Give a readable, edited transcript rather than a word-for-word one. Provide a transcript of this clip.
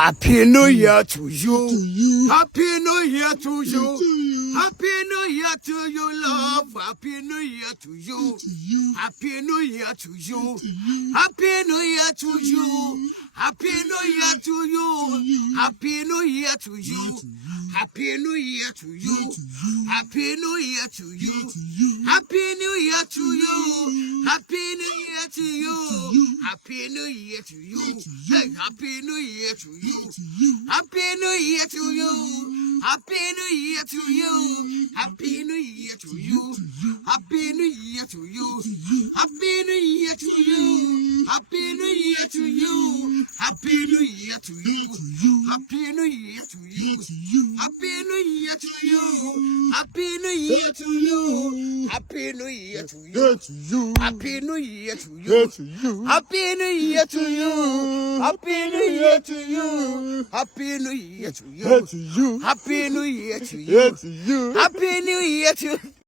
Happy New Year to you. Happy New Year to you. Happy New Year to you, love. Happy New Year to you. Happy New Year to you. Happy New Year to you. Happy New Year to you. Happy New Year to you. Happy New Year to you. Happy New Year to you. Happy New Year to you. Happy New Year to you. Happy New Year to you. Hey, Happy New Year to you. Happy New Year to you. Happy New Year to you. Happy New Year to you. Happy New Year to you. Happy New Year to you. Happy New Year to you. Happy New Year to you. Happy New Year to you. Happy New Year to you. Happy New Year to you. Happy New Year to you. Happy New Year to you. Happy New Year to you. Happy New Year to you. Happy New Year to you. Happy New Year to you. Happy New Year to you. Happy New Year to